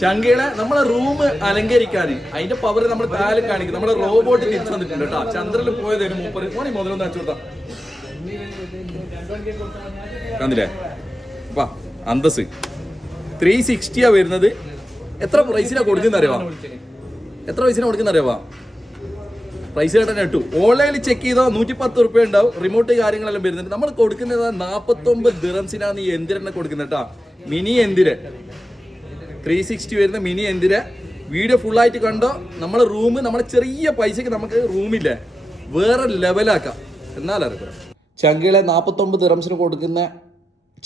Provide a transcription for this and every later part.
ചങ്കിളെ നമ്മളെ റൂം അലങ്കരിക്കാൻ അതിന്റെ പവർ നമ്മൾ താലും കാണിക്കും. നമ്മുടെ റോബോട്ട് തിരിച്ചു വന്നിട്ടുണ്ട് കേട്ടോ. ചന്ദ്രനിൽ പോയതിന് മൂപ്പര്. മോണി മുതലൊന്ന് അച്ചു കൊടുത്താ. കണ്ടില്ലേ? അപ്പാ അന്തസ് ത്രീ സിക്സ്റ്റിയാ വരുന്നത്. എത്ര പ്രൈസിനാ കൊടുക്കുന്ന അറിയാം എത്ര പൈസ കൊടുക്കുന്ന അറിയാവാ പ്രൈസ് കേട്ടാ ഇട്ടു. ഓൺലൈനിൽ ചെക്ക് ചെയ്തോ നൂറ്റി പത്ത് റുപ്യ ഉണ്ടാവും. റിമോട്ട് കാര്യങ്ങളെല്ലാം വരുന്നുണ്ട്. നമ്മൾ കൊടുക്കുന്നത് നാപ്പത്തൊമ്പത് ദിറംസിനാണ് ഈ എന്തിരെന്നെ കൊടുക്കുന്നത് കേട്ടാ. മിനി എന്തിര് ത്രീ സിക്സ്റ്റി വരുന്ന മിനി എന്തിര? വീഡിയോ ഫുള്ളായിട്ട് കണ്ടോ? നമ്മളെ റൂം നമ്മളെ ചെറിയ പൈസക്ക് നമുക്ക് റൂമില്ല വേറെ ലെവലാക്കാം എന്നാലറിയാം ചങ്കിളെ നാൽപ്പത്തൊമ്പത് റംസിന് കൊടുക്കുന്ന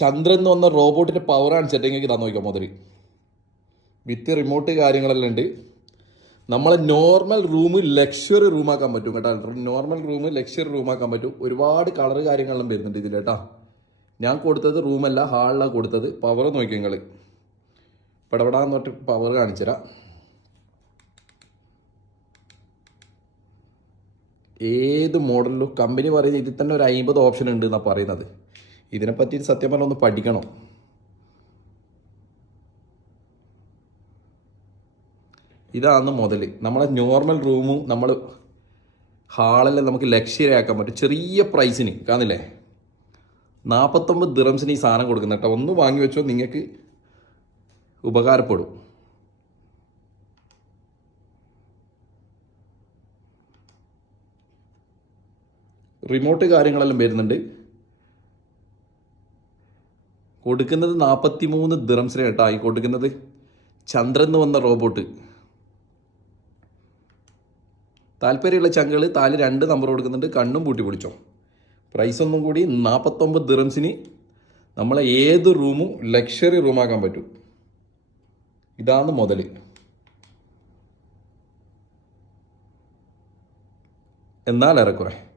ചന്ദ്രൻ എന്ന് വന്ന റോബോട്ടിന്റെ പവറാണ് സെറ്റിംഗ് തന്നു നോക്കാം മുതൽ വിത്ത് റിമോട്ട് കാര്യങ്ങളെല്ലാം ഉണ്ട്. നമ്മളെ നോർമൽ റൂം ലക്ഷറി റൂമാക്കാൻ പറ്റും കേട്ടോ. നോർമൽ റൂം ലക്ഷറി റൂമാക്കാൻ പറ്റും. ഒരുപാട് കളർ കാര്യങ്ങളെല്ലാം വരുന്നുണ്ട് ഇതിൽ കേട്ടോ. ഞാൻ കൊടുത്തത് റൂമല്ല ഹാളിലാണ് കൊടുത്തത്. പവർ നോക്കി നിങ്ങൾ പടപടാന്ന് പറഞ്ഞിട്ട് പവർ കാണിച്ചുതരാം. ഏത് മോഡലിലും കമ്പനി പറയുന്നത് ഇതിൽ തന്നെ ഒരു അമ്പത് ഓപ്ഷൻ ഉണ്ട് എന്നാണ് പറയുന്നത്. ഇതിനെപ്പറ്റി സത്യം പറഞ്ഞാൽ ഒന്ന് പഠിക്കണം. ഇതാണ് മുതൽ നമ്മളെ നോർമൽ റൂമും നമ്മൾ ഹാളിൽ നമുക്ക് ലക്ഷ്യരാക്കാൻ പറ്റും. ചെറിയ പ്രൈസിന് കാണില്ലേ നാൽപ്പത്തൊമ്പത് ദിറംസിന് ഈ സാധനം കൊടുക്കുന്ന കേട്ടോ. ഒന്ന് വാങ്ങി വെച്ചോ നിങ്ങൾക്ക് ഉപകാരപ്പെടും. റിമോട്ട് കാര്യങ്ങളെല്ലാം വരുന്നുണ്ട്. കൊടുക്കുന്നത് നാൽപ്പത്തി മൂന്ന് ദിറംസിന് കേട്ടോ. ഈ കൊടുക്കുന്നത് ചന്ദ്രൻ എന്ന് വന്ന റോബോട്ട്. താല്പര്യമുള്ള ചങ്കൾ താൽ രണ്ട് നമ്പർ കൊടുക്കുന്നുണ്ട്. കണ്ണും പൂട്ടി പിടിച്ചോ പ്രൈസ് ഒന്നും കൂടി നാൽപ്പത്തൊമ്പത് ദിറംസിന് നമ്മളെ ഏത് റൂമും ലക്ഷറി റൂമാക്കാൻ പറ്റും. ഇതാണ് മുതൽ. എന്നാൽ ഏറെക്കുറെ.